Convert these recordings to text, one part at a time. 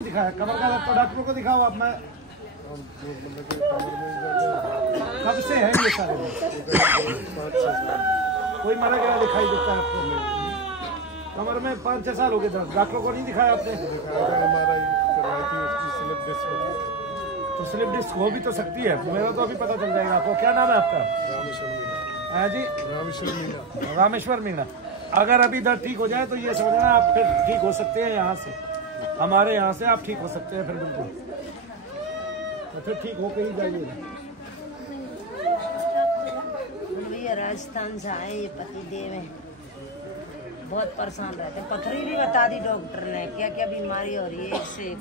दिखाया कमर का दर्द तो डॉक्टरों को दिखाओ आप। मैं कब से है ये सारे कोई मरा गया दिखाई देता है आपको? कमर में 5-6 साल हो गए दर्द, डॉक्टरों को नहीं दिखाया आपने? तो स्लिप डिस्क हो भी तो सकती है, मेरा तो अभी पता चल जाएगा आपको। क्या नाम है आपका? हाँ जी, रामेश्वर मीणा। अगर अभी दर्द ठीक हो जाए तो ये समझना आप फिर ठीक हो सकते हैं। यहाँ से, हमारे यहाँ से आप ठीक हो सकते हैं फिर बिल्कुल। तो फिर ठीक होके ही जाइएगा। भैया राजस्थान से आए, ये पति देव है, बहुत परेशान रहते हैं। पथरी भी बता दी डॉक्टर ने, क्या क्या बीमारी हो रही है एक से एक।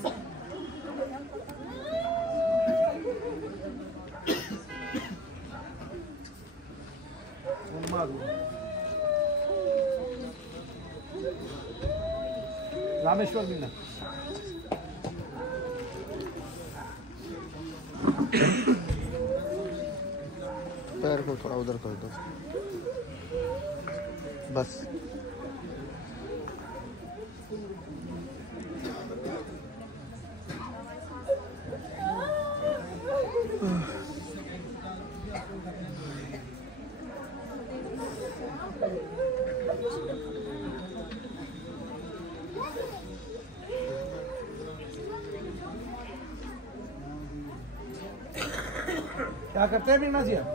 रामेश्वर मीणा। पैर को थोड़ा उधर कर दो बस। क्या करते हैं मीणा जी आप?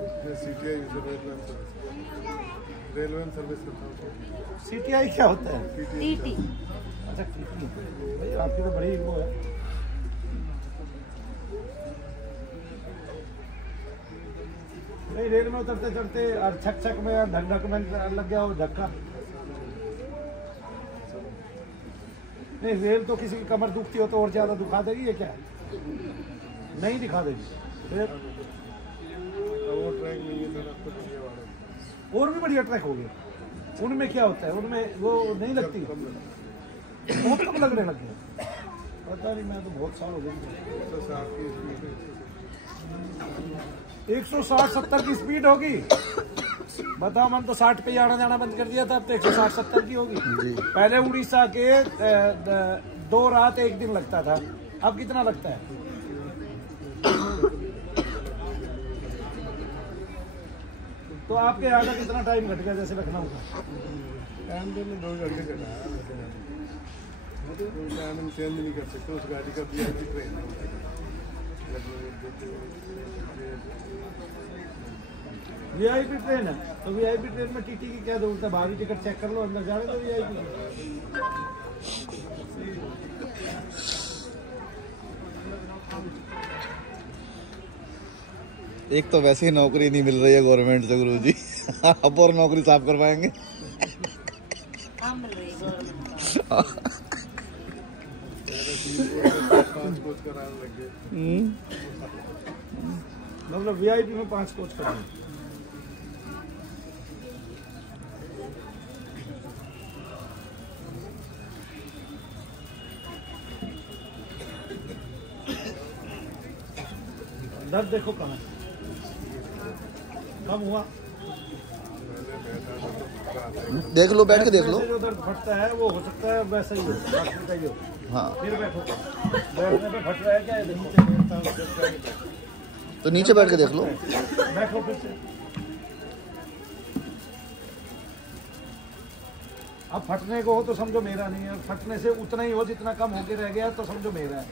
रेलवे सर्विस करता हूँ। CTI क्या होता है? टीटी। अच्छा TT, भाई आपकी तो बड़ी वो है। नहीं, रेल में उतरते चढ़ते छक छक में धक धक में लग गया हो धक्का। नहीं, रेल तो किसी की कमर दुखती हो तो और ज्यादा दुखा देगी, ये क्या नहीं दिखा देगी? फिर और भी बढ़िया ट्रैक हो गया। उनमें क्या होता है? उनमें वो नहीं लगती, बहुत कम लगने लग गया। पता नहीं, मैं तो बहुत साल हो गए। 160-70 की स्पीड होगी। बताओ, मैंने तो 60 पे ही आना जाना बंद कर दिया था, अब तो 160-70 की होगी। पहले उड़ीसा के 2 रात 1 दिन लगता था, अब कितना लगता है? तो आपके यहाँ का कितना टाइम घट गया जैसे लखनऊ का? टाइम तो 2 घंटे घटा है, टाइम चेंज नहीं कर सकते। उस गाड़ी का VIP ट्रेन VIP ट्रेन है तो VIP ट्रेन में TT की क्या जरूरत है? बाहरी टिकट चेक कर लो, अंदर जाने दो VIP। एक तो वैसे ही नौकरी नहीं मिल रही है गवर्नमेंट से गुरुजी। अब और नौकरी साफ करवाएंगे। हाँ, मिल रही है गवर्नमेंट। 5 कोच कराने लग गए। मतलब VIP में 5 कोच कर दर्द देखो कहाँ कम हुआ? देख लो, बैठ के देख लो। जो दर्द फटता है वो हो सकता है वैसा ही हो, डॉक्टर का ही हो। हाँ, फिर बैठो, बैठने पे फट रहा है क्या? देखो तो नीचे बैठ के देख लो। बैठो फिर से। अब फटने को हो तो समझो मेरा नहीं है, फटने से उतना ही हो जितना कम होके रह गया तो समझो मेरा है।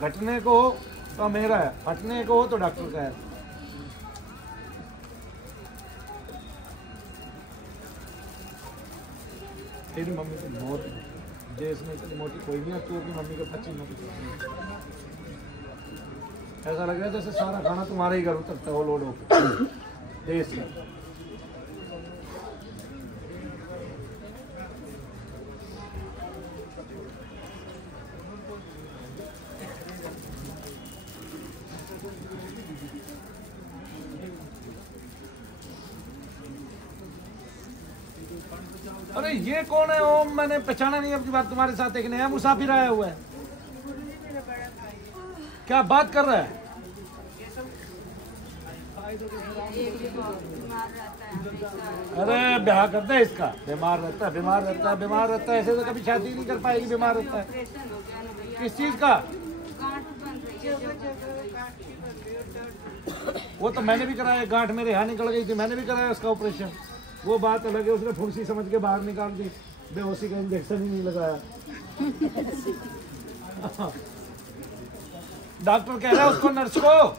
घटने को हो तो मेरा है, फटने को हो तो डॉक्टर का है। तेरी मम्मी तो बहुत देश में इतनी मोटी कोई नहीं है, तू अपनी मम्मी को 25 मोटी। ऐसा लग रहा है जैसे सारा खाना तुम्हारे ही घर उतरता है वो लोड होकर देश का। अरे ये कौन है ओम? मैंने पहचाना नहीं अब बार। तुम्हारे साथ एक नया मुसाफिर आया हुआ है, क्या बात कर रहा है? अरे ब्याह करता है इसका, बीमार रहता है, बीमार रहता है, बीमार रहता है, ऐसे तो कभी शादी नहीं कर पाएगी, बीमार रहता है। किस चीज का? वो तो मैंने भी कराया, गांठ मेरे यहाँ निकल गई थी, मैंने भी कराया उसका ऑपरेशन। वो बात अलग है, उसने फुंसी समझ के बाहर निकाल दी, बेहोशी का इंजेक्शन ही नहीं लगाया। डॉक्टर कह रहा है उसको, नर्स को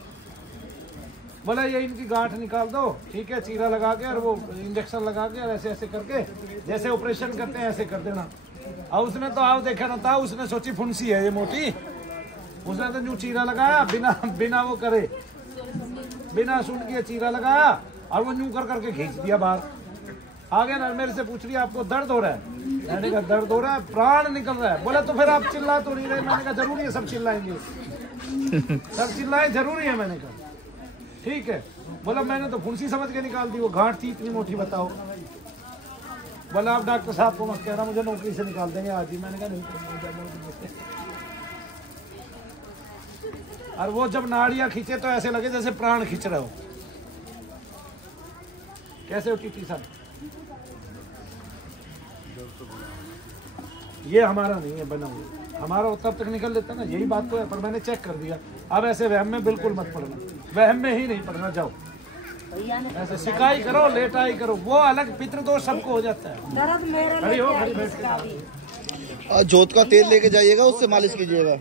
बोला ये इनकी गांठ निकाल दो, ठीक है, चीरा लगा के और वो इंजेक्शन लगा के और ऐसे ऐसे करके जैसे ऑपरेशन करते हैं ऐसे कर देना। और उसने तो आओ देखा ना था, उसने सोची फुंसी है ये मोटी, उसने तो यूं चीरा लगाया बिना वो करे, बिना सुन के चीरा लगाया और वो यूं कर करके खींच दिया बाहर। आगे ना मेरे से पूछ रही है आपको दर्द हो रहा है? मैंने कहा दर्द हो रहा है, प्राण निकल रहा है। बोला तो फिर आप चिल्ला तो नहीं रहे? मैंने कहा जरूरी है, सब चिल्लाएंगे, सब चिल्लाए जरूरी है। मैंने कहा ठीक है। बोला मैंने तो फुंसी समझ के निकाल दी, वो गांठ थी इतनी मोटी, बताओ। बोला आप डॉक्टर साहब को मत कहना, मुझे नौकरी से निकाल देंगे आज ही। मैंने कहा नहीं। और वो जब नाड़ियां खींचे तो ऐसे लगे जैसे प्राण खींच रहे हो। कैसे हो टीटी साहब? ये हमारा नहीं है बना हुआ, हमारा तब तक निकल लेता ना, यही बात तो है। पर मैंने चेक कर दिया। अब ऐसे वहम में बिल्कुल मत पड़ना, वहम में ही नहीं पड़ना। जाओ ऐसे शिकायत करो, लेटाई करो, वो अलग, पितृदोष सबको हो जाता है। खड़ी हो, खड़ी बैठ के। जोत का तेल लेके जाइएगा, उससे मालिश कीजिएगा।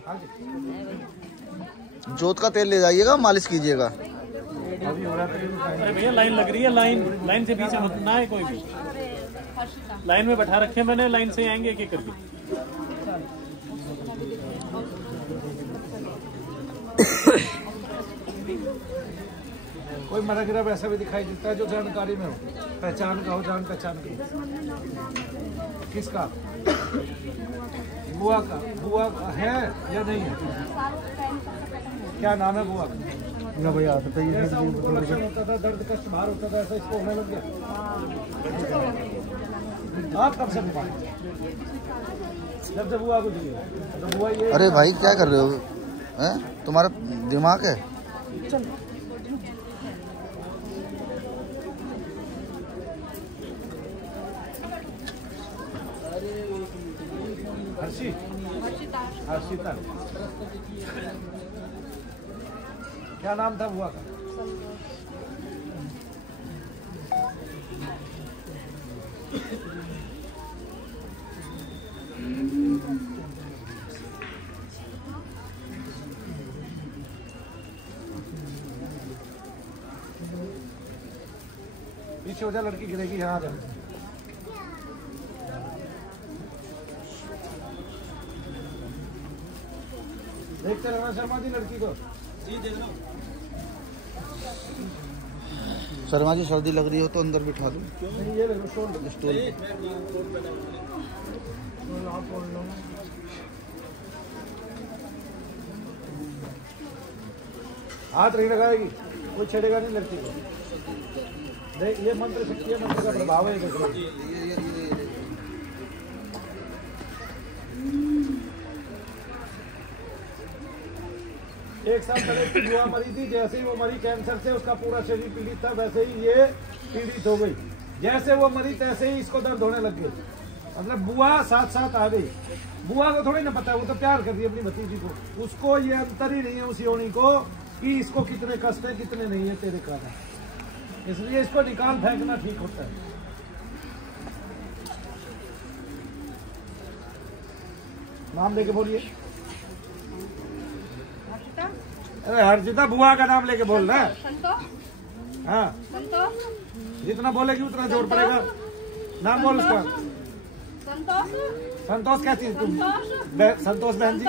जोत का तेल ले जाइएगा, मालिश कीजिएगा। अरे भैया लाइन लग रही है, लाइन से पीछे मत ना है कोई भी। लाइन में बैठा रखे मैंने, लाइन से आएंगे एक एक करके। कोई मरा गिरा वैसा भी दिखाई देता है जो जानकारी में हो, पहचान का हो, जान पहचान का। किसका? बुआ का? बुआ का है या नहीं है? क्या नाम है बुआ का? ना भैया ऑपरेशन होता था, दर्द कष्ट बाहर होता था, ऐसा इसको होने लग गया। आप कब से बीमार? जब से बुआ गुजरी है तो बुआ ये। अरे भाई क्या कर रहे हो हैं? तुम्हारा दिमाग है? हर्षिता। क्या नाम था बुआ का? पीछे हो जा, लड़की गिरेगी, यहाँ आ जा। देखते रहना शर्मा जी लड़की को। जी देख लो। शर्मा जी सर्दी लग रही हो तो अंदर बिठा दो। नहीं ये देखो स्टोल हाथ नहीं लगाएगी, कोई छेड़ेगा नहीं लड़की को। देख ये मंत्र शक्ति है, मंत्र का प्रभाव है। देखो एक साल पहले की बुआ मरी थी, जैसे ही वो मरी कैंसर से, उसका पूरा शरीर पीड़ित था, वैसे ही ये पीड़ित हो गई। जैसे वो मरी तैसे ही इसको दर्द होने लग गए। मतलब बुआ साथ साथ आ गई। बुआ को थोड़ी ना पता है, वो तो प्यार कर रही है अपनी भतीजी को। उसको ये अंतर ही नहीं है उस योनि को कि इसको कितने कष्ट है कितने नहीं है तेरे कारण, इसलिए इसको निकाल फेंकना ठीक होता है। नाम लेके बोलिए। अरे हर्षिता, बुआ का नाम लेके बोल रहा है। हाँ, जितना बोलेगी उतना जोर पड़ेगा। नाम बोल उसका। संतोष क्या चीज? तुम संतोष बहन जी।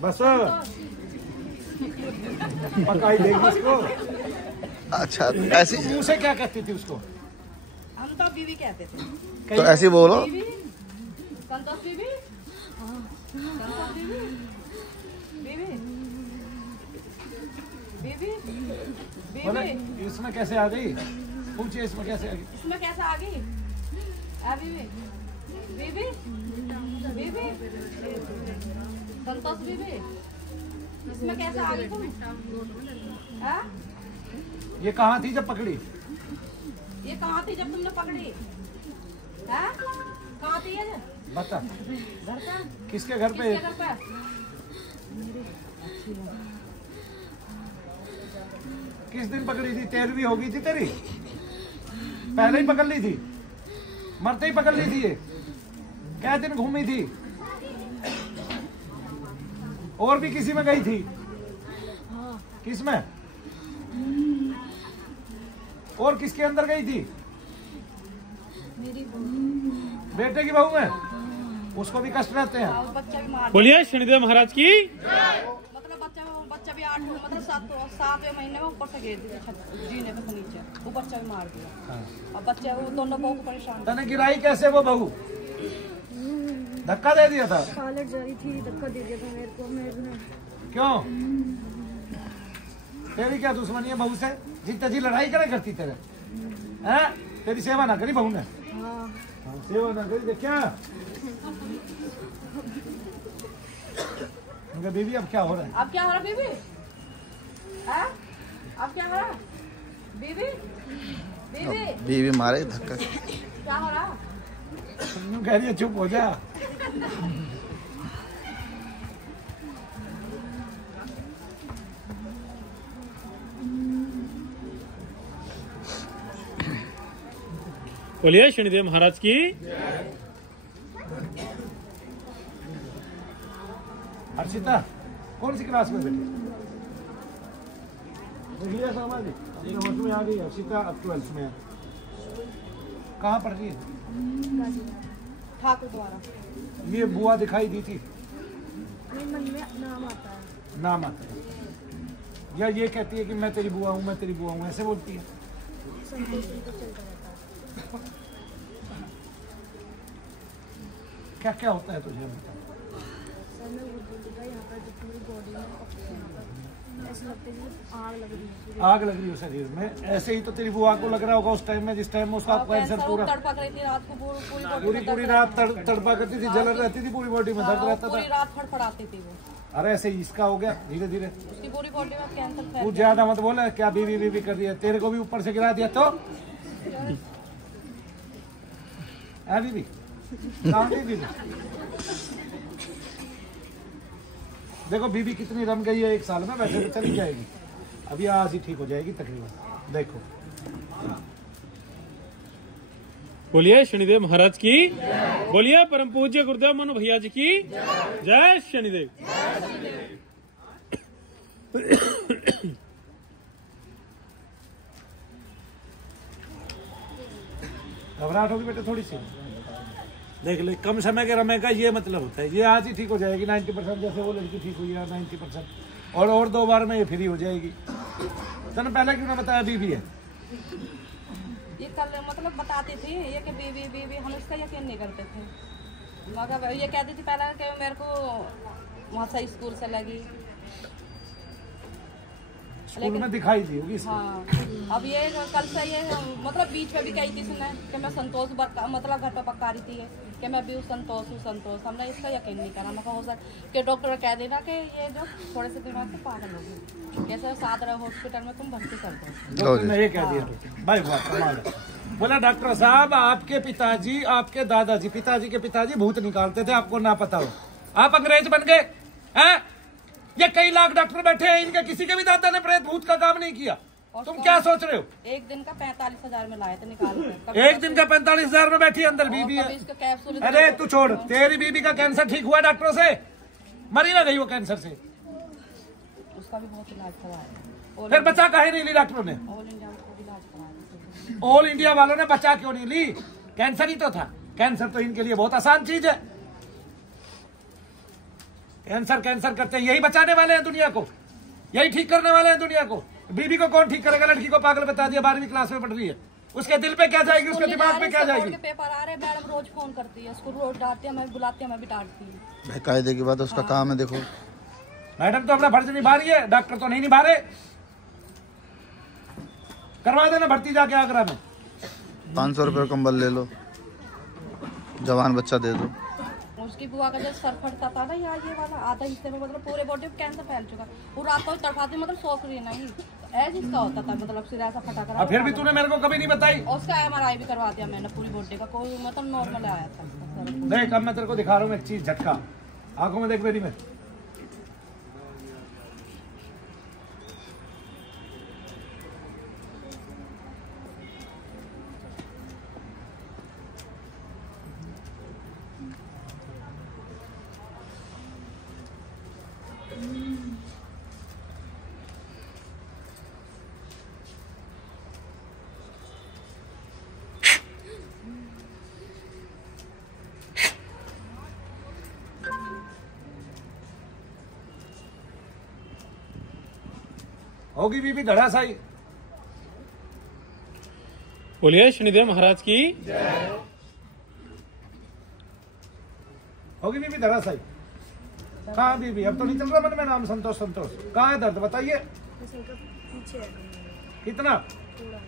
बस पकाई देगी उसको। अच्छा ऐसी मुंह से क्या कहती थी उसको? हम तो बीवी कहते थे। तो ऐसी बोलो। संतोष बीवी, संतोष बीवी, बीवी, बीवी, बोले बीवी। इसमें कैसे आ गई? पूछिए इसमें कैसे आ गई? इसमें कैसे आ गई? बीवी, बीवी, बीवी, संतोष बीवी, इसमें कैसे आ गई तुम? हाँ? ये कहाँ थी जब पकड़ी? ये कहाँ थी जब तुमने पकड़ी? हाँ? कहाँ थी ये? बता। घर पे? किसके घर पे? किसके घर पे? किस दिन पकड़ी थी? 13वीं हो गई थी तेरी? पहले ही पकड़ ली थी? मरते ही पकड़ ली थी ये? क्या दिन घूमी थी? और भी किसी में गई थी? किस में? और किसके अंदर गई थी? बेटे की बहू में? उसको भी कष्ट रहते हैं? बच्चा भी मार बोलिए शनिदेव महाराज की। मतलब बच्चा भी 8 मतलब 7वें महीने में ऊपर से गिर दिया जीने पे नीचे, वो बच्चा भी मार दिया। और बच्चे वो दोनों बहू को परेशान। तने गिराई कैसे वो बहू? धक्का दे दिया था? टॉयलेट जा रही थी, धक्का दे दिया था मेरे को। मेरे क्यों? तेरी क्या दुश्मनी है बहू से? जीते जी लड़ाई करे करती तेरे हैं? तेरी सेवा ना करी बहू ने? हाँ, सेवा ना करी क्या? बीबी अब क्या हो रहा है? अब क्या हो रहा बीबी? हाँ? अब क्या हो रहा बीबी? बीबी बीवी मारे धक्का। क्या हो रहा? तुम कह रही है चुप हो जा। बोलिए शनिदेव महाराज की। हर्षिता कौन सी क्लास में बेटी? समझ में आ गई। हर्षिता अब 12th में है। कहाँ पढ़ रही है? ठाकुर द्वारा। ये बुआ दिखाई दी थी? मन में नाम आता है। नाम आता है या ये कहती है कि मैं तेरी बुआ हूँ, मैं तेरी बुआ हूँ, ऐसे बोलती है? क्या क्या होता है तुझे बता? सर मैं यहाँ पर मेरी बॉडी में ऐसा लगता है आग लग रही है। आग लग रही है शरीर में। ऐसे ही तो तेरी बुआ को लग रहा होगा उस टाइम में जिस टाइम में उसका कैंसर पूरा तड़पा रही थी रात को पूरी रात तड़पा करती थी, जलन रहती थी, पूरी बॉडी में दर्द रहता पूरी था। रात फड़फड़ाती थी वो। अरे ऐसे ही इसका हो गया धीरे धीरे। उसकी पूरी बॉडी में कैंसर फैल तू ज्यादा मत बोला। क्या बीवी बीवी कर रही है? तेरे को भी ऊपर से गिरा दिया तो? बीबी कहाँ गई बीबी? देखो बीबी कितनी रम गई है 1 साल में। वैसे तो चली जाएगी, अभी आज ही ठीक हो जाएगी तकरीबन। देखो बोलिए शनिदेव महाराज की। बोलिए परम पूज्य गुरुदेव मनु भैया जी की जय शनिदेव। घबराहट होगी बेटे थोड़ी सी? देख ले, कम समय के रमे का ये मतलब होता है। ये आज ही ठीक हो जाएगी 90%, जैसे वो लड़की ठीक हुई है 90%। और 2 बार में ये फ्री हो जाएगी। तने पहले क्यों ना बताया बीबी है? ये कल मतलब बताती थी ये कि बीबी बीबी, हम इसका यकीन नहीं करते थे। मगर ये कहती थी पहले कि मेरे को वहाँ से स्कूल से लगी, स्कूल में दिखाई दी होगी। हाँ। अब ये कल से ये मतलब बीच में भी कही थी इसने कि मैं संतोष मतलब घर पे पका रही थी कि मैं भी संतोष। हमने इसका यकीन नहीं करा। मैं हो सकता कि डॉक्टर कह देना कि ये जो थोड़े से दिमाग से पागल होगी, कैसे 7 हॉस्पिटल में तुम भर्ती कर दो। डॉक्टर ने ये कह दिया भाई? वाह कमाल है। बोला डॉक्टर साहब आपके पिताजी, आपके दादाजी, पिताजी के पिताजी भूत निकालते थे, आपको ना पता हो। आप अंग्रेज बन गए हैं? ये कई लाख डॉक्टर बैठे हैं, इनके किसी के भी दादा ने प्रेत भूत का काम नहीं किया। तुम क्या सोच रहे हो? एक दिन का 45,000 में लाए थे निकाल के। एक दिन का 45,000 में बैठी अंदर बीबी है। अरे तू छोड़, तेरी बीबी का कैंसर ठीक हुआ डॉक्टरों से? मरी ना गई वो कैंसर से? उसका भी बहुत इलाज करवाया। फिर बचा काहे नहीं ली डॉक्टरों ने? ऑल इंडिया में खूब इलाज करवाया। ऑल इंडिया वालों ने बचा क्यों नहीं ली? कैंसर ही तो था। कैंसर तो इनके लिए बहुत आसान चीज है। कैंसर करते हैं, यही बचाने वाले हैं दुनिया को, यही ठीक करने वाले हैं दुनिया को। बीबी को कौन ठीक करेगा? लड़की को पागल बता दिया, 12वीं क्लास में पढ़ रही है, उसके दिल पे क्या जाएगी, उसके दिमाग पे क्या जाएगी? पेपर आ रहे, मैडम रोज फोन करती है, उसको रोज डांटती है, मैं बुलाती है, मैं भी डांटती हूँ। कायदे की बात उसका काम है। देखो मैडम तो अपना फर्ज निभा रही है, डॉक्टर तो नहीं निभा रहे। करवा देना भर्ती जाके आगरा में। 500 रुपये कंबल ले लो, जवान बच्चा दे दो। उसकी बुआ का जो सर फटता था ना यहाँ, ये वाला आधा हिस्से में मतलब पूरे बॉडी में कैंसर फैल चुका। वो रात को तड़पाती मतलब सोच रही नहीं, एज इसका होता था, मतलब सिर ऐसा फटा कर। अब फिर भी तूने मेरे को कभी नहीं बताई। और उसका MRI भी करवा दिया मैंने पूरी बॉडी का, कोई मतलब नॉर्मल आया था उसका सर। देख अब मैं तेरे को दिखा रहा हूँ एक चीज, झटका आंखों में देख मेरी में। होगी बीबी धड़ासाई। बोलिए शनिदेव महाराज की। होगी बीबी धड़ासाई। कहाँ बीबी? अब तो नहीं चल रहा मन में नाम संतोष संतोष। कहाँ है दर्द बताइए। पीछे है कितना? थोड़ा।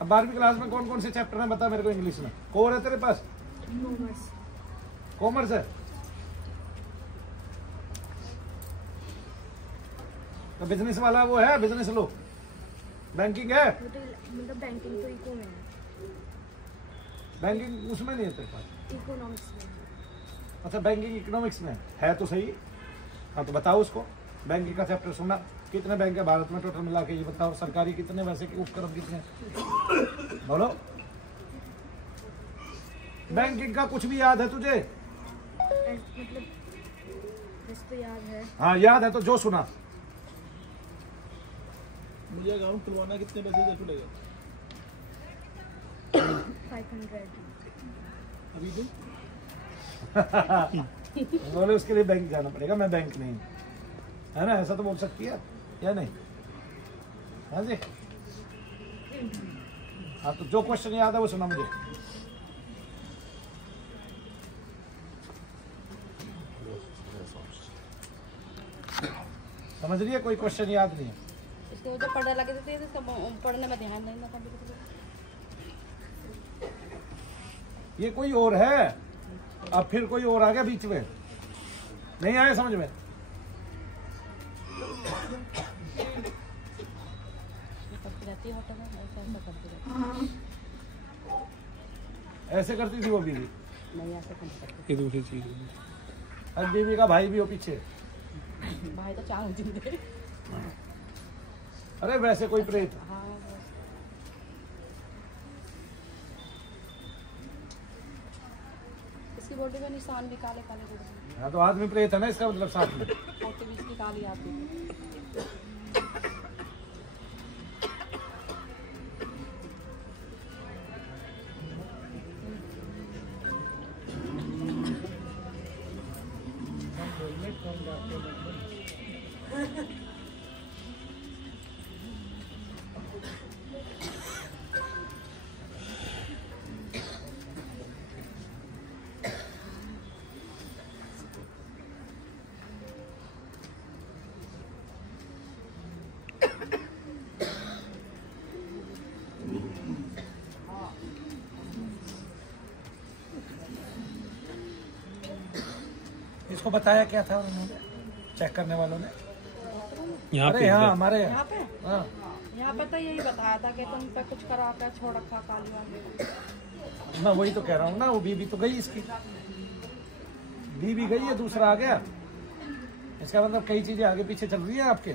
अब 12वीं क्लास में कौन कौन से चैप्टर हैं बता मेरे को इंग्लिश में। कोर है तेरे पास? कॉमर्स। कॉमर्स है तो बिजनेस वाला वो है, बिजनेस लो। बैंकिंग है? मतलब बैंकिंग तो इको में है। बैंकिंग उसमें नहीं है तेरे पास? इकोनॉमिक्स में। अच्छा बैंकिंग इकोनॉमिक्स में है तो सही। हाँ तो बताओ उसको। बैंकिंग का चैप्टर सुनना। कितने बैंक है भारत में टोटल मिला के ये बताओ। सरकारी कितने, वैसे के उपक्रम कितने? बोलो। बैंकिंग का कुछ भी याद है तुझे? मतलब इस पे याद है। हाँ याद है तो जो सुना। मुझे अकाउंट खुलवाना कितने पैसे का पड़ेगा? 500। अभी तो बोले उसके लिए बैंक जाना पड़ेगा, मैं बैंक नहीं, है ना? ऐसा तो बोल सकती है या नहीं? हाँ जी। हाँ तो जो क्वेश्चन याद है वो सुना मुझे। समझ रही है? कोई क्वेश्चन याद नहीं है इसको जब पढ़ने लगे थे तो पढ़ने में ध्यान नहीं था बिल्कुल। ये कोई और है, अब फिर कोई और आ गया बीच में। नहीं आया समझ में? करती रहती है होटल में, ऐसा करती रहती ऐसे करती थी वो बीवी। नहीं ऐसे करती। ये दूसरी चीज है। अब बीवी का भाई भी हो पीछे। भाई तो चाह होती है। अरे वैसे कोई प्रेत। हाँ इसकी बॉडी में निशान भी काले काले दिख रहे हैं। हाँ तो आदमी प्रेत है ना इसका मतलब साथ में। होते भी इसकी काली आती है। इसको बताया क्या था उन्होंने, चेक करने वालों ने? यहाँ अरे पे हाँ हमारे यहाँ पे हाँ यहाँ पे तो यही बताया था कि तुम पे कुछ करा कर छोड़ रखा काली वाली। मैं वही तो कह रहा हूँ ना। वो बीवी तो गई इसकी, बीवी गई है, दूसरा आ गया। इसका मतलब कई चीजें आगे पीछे चल रही है आपके।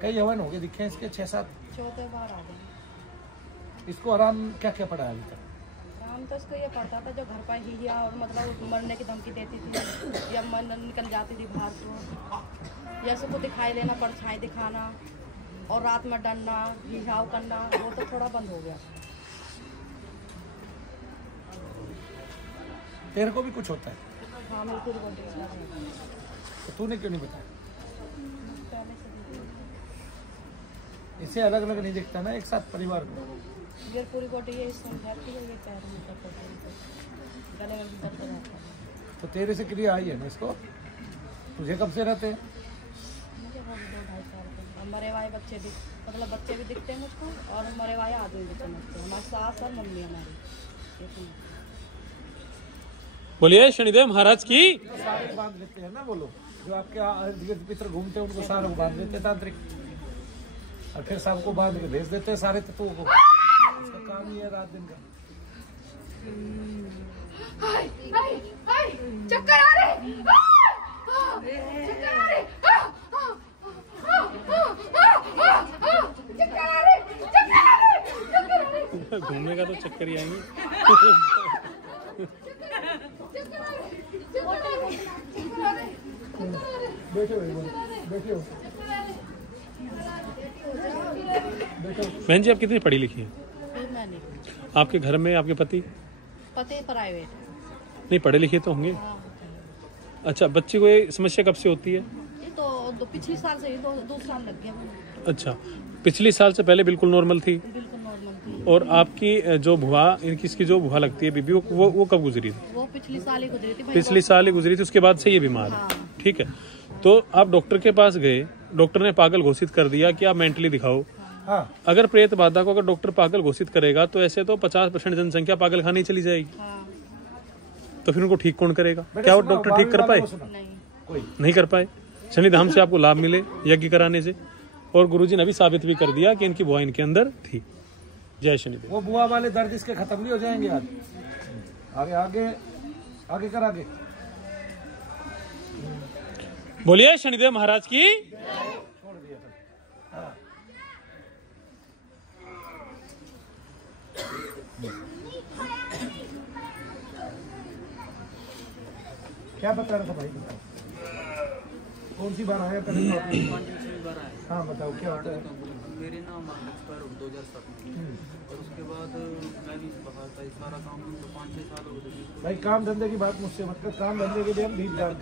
कई हवन हो गए दिखे इसके 6-7। चौथे बार आ गए। इसको आराम क्या क्या पड़ा है अभी तक? राम तो इसको ये पड़ता था जो घर पर ही या और मतलब मरने की धमकी देती थी या मन निकल जाती थी बाहर को, या सबको दिखाई देना, परछाई दिखाना और रात में डरना, हिजाव करना, वो तो थोड़ा बंद हो गया। तेरे को भी कुछ होता है हाँ मेरी पूरी बॉडी तो तूने क्यों नहीं बताया? पहले से इसे अलग अलग नहीं दिखता ना एक साथ परिवार को। ये पूरी बॉडी ये समझाती है, ये पैर में दर्द होता है, गले में भी दर्द रहता है। तो तेरे से क्रिया आई है ना इसको? तुझे कब से रहते हैं? लगभग 2-2.5 साल के। और मरे हुए बच्चे भी, मतलब बच्चे भी दिखते हैं मुझको और मरे हुए आदमी भी समझते हैं। हमारी सास और मम्मी हमारी ये समझते हैं। बोलिए शनिदेव महाराज की। सारे बांध लेते हैं ना वो लोग, जो आपके इर्द पितर घूमते हैं उनको सारे बांध लेते हैं तांत्रिक, और फिर सबको बांध के भेज देते हैं सारे तत्वों को। उसका काम ही है रात दिन का। चक्कर आ रहे, चक्कर आ रहे, घूमने का तो चक्कर ही आएंगे। बहन जी आप कितनी पढ़ी लिखी हैं? मैंने आपके घर में आपके पति पति प्राइवेट नहीं पढ़े लिखे तो होंगे। अच्छा, बच्चे को ये समस्या कब से होती है? ये तो पिछले साल से ही 2 साल लग गया। अच्छा, पिछले साल से पहले बिल्कुल नॉर्मल थी। बिल्कुल नॉर्मल थी। और आपकी जो भुआ, इसकी जो भुआ लगती है बीबी, वो कब गुजरी थी? वो पिछले साल ही गुजरी थी। पिछले साल ही गुजरी थी, उसके बाद से ये बीमार है। ठीक है, तो आप डॉक्टर के पास गए, डॉक्टर ने पागल घोषित कर दिया कि आप मेंटली दिखाओ। हाँ। अगर प्रेत बाधा को अगर डॉक्टर पागल घोषित करेगा तो ऐसे तो 50% जनसंख्या पागल खाने चली जाएगी। तो फिर उनको ठीक कौन करेगा? क्या वो डॉक्टर ठीक कर पाए? नहीं कर पाए। शनिधाम से आपको लाभ मिले यज्ञ कराने से, और गुरुजी ने भी साबित भी कर दिया कि इनकी बुआ इनके अंदर थी। जय शनिदेव। वो बुआ वाले दर्द इसके खत्म नहीं हो जाएंगे आज? आगे आगे आगे कर आगे। बोलिए शनिदेव महाराज की। छोड़ दिया। हाँ। क्या बता रहा था भाई? कौन सी बार आया पहले? हाँ बताओ क्या होता है? मेरे नाम एक्सपायर हो 2007 में, और उसके बाद मैं भी बाहर था। सारा काम तो 5-6 साल हो गए। भाई काम धंधे की बात मुझसे मत कर, काम धंधे के लिए हम 20 हजार